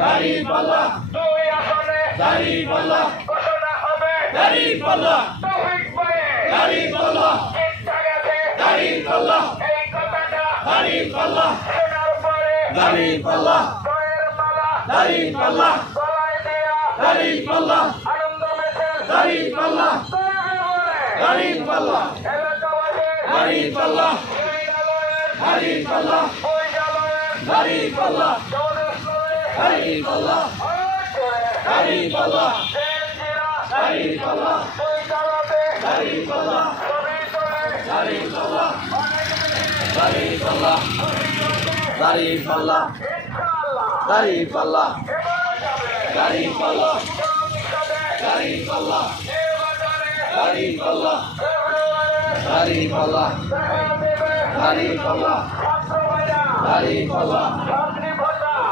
দাড়ির পাল্লা দুই আসনে দাড়ির পাল্লা ঘোষণা হবে দাড়ির পাল্লা তৌফিক ভাই দাড়ির পাল্লা এক জায়গাতে দাড়ির পাল্লা এই কথাটা দাড়ির পাল্লা শোনার পরে দাড়ির পাল্লা দয়ের মালা দাড়ির পাল্লা গলায় দেয়া দাড়ির পাল্লা আনন্দ মেসেজ দাড়ির পাল্লা দাড়ির পাল্লা এলাকাবাসী দাড়ির পাল্লা দাড়ির পাল্লা দাড়ির পাল্লা দাঁড়িপাল্লা পরিচালতে দাঁড়িপাল্লা সবিতরে দাঁড়িপাল্লা দাঁড়িপাল্লা দাঁড়িপাল্লা ইনশাআল্লাহ দাঁড়িপাল্লা এবার যাবে দাঁড়িপাল্লা সংসদে দাঁড়িপাল্লা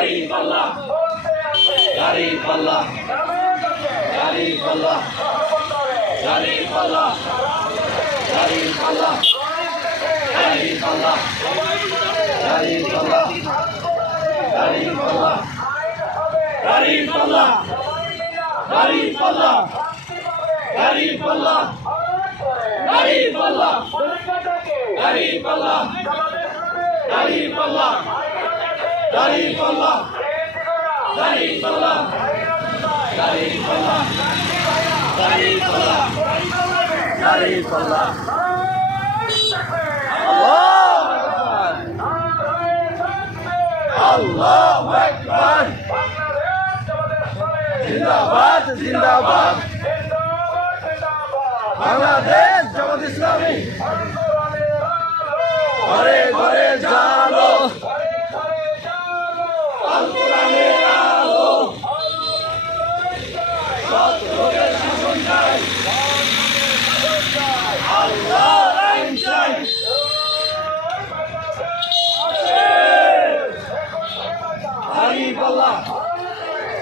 মুখে দাঁড়িপাল্লা বলতে আছে দাঁড়িপাল্লা নামে গেছে দাঁড়িপাল্লা সহবন্তরে দাঁড়িপাল্লা দাঁড়িপাল্লা গরিব দেখে দাঁড়িপাল্লা সবাই বলে দাঁড়িপাল্লা হাত করে দাঁড়িপাল্লা আইন হবে দাঁড়িপাল্লা সবাই মিলা দাঁড়িপাল্লা শান্তি পাবে আল্লাহু আকবার জিন্দাবাদ জিন্দাবাদ বাংলাদেশ জামাত ইসলামী ঘরে ঘরে জানো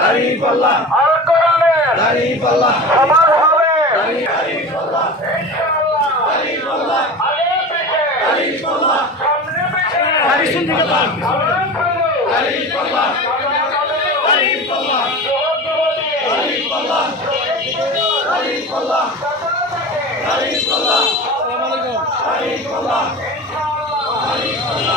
দাঁড়িপাল্লা আল কোরআনের দাঁড়িপাল্লা সমাজ হবে। দাঁড়িপাল্লা ইনশাআল্লাহ দাঁড়িপাল্লা আগে পিছে দাঁড়িপাল্লা সামনে পিছে দাঁড়িয়ে দিকে করো দাঁড়িপাল্লা দাঁড়িপাল্লা দাঁড়িপাল্লা দাঁড়িপাল্লা দাঁড়িপাল্লা দাঁড়িপাল্লা দাঁড়িপাল্লা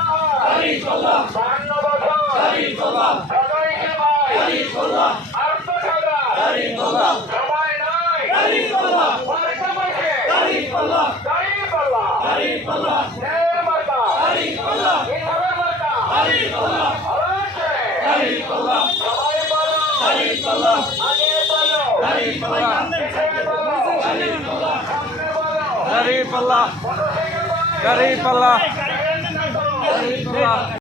দাঁড়িয়ে পাল্লা ন্যায়ের মার্কা ইনসাফের মার্কা অবশ্যই সবাই বলো আগে বলো পিছিয়ে বলো সামনে বলো দাঁড়িয়ে পাল্লা মোটরসাইকেল ভাই দাঁড়িয়ে পাল্লা গাড়ি দাঁড়িয়ে পাল্লা